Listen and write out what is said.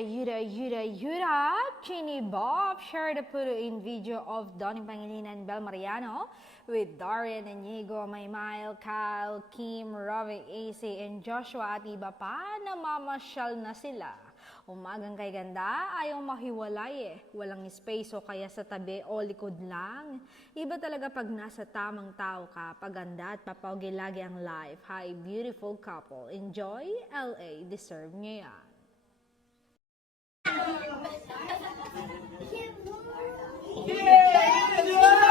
Yura, Chini Bob shared a photo in video of Donnie Pangilinan Bel Mariano with Darian Inigo, Maymail, Kyle, Kim, Robbie, AC, and Joshua at iba pa na mamasyal na sila. Umagang kay ganda, ayaw mahiwalay Walang space o kaya sa tabi o likod lang. Iba talaga pag nasa tamang tao ka, paganda at papaugi lagi ang life. Hi, beautiful couple. Enjoy, LA. Deserve nyo yan. Yeah!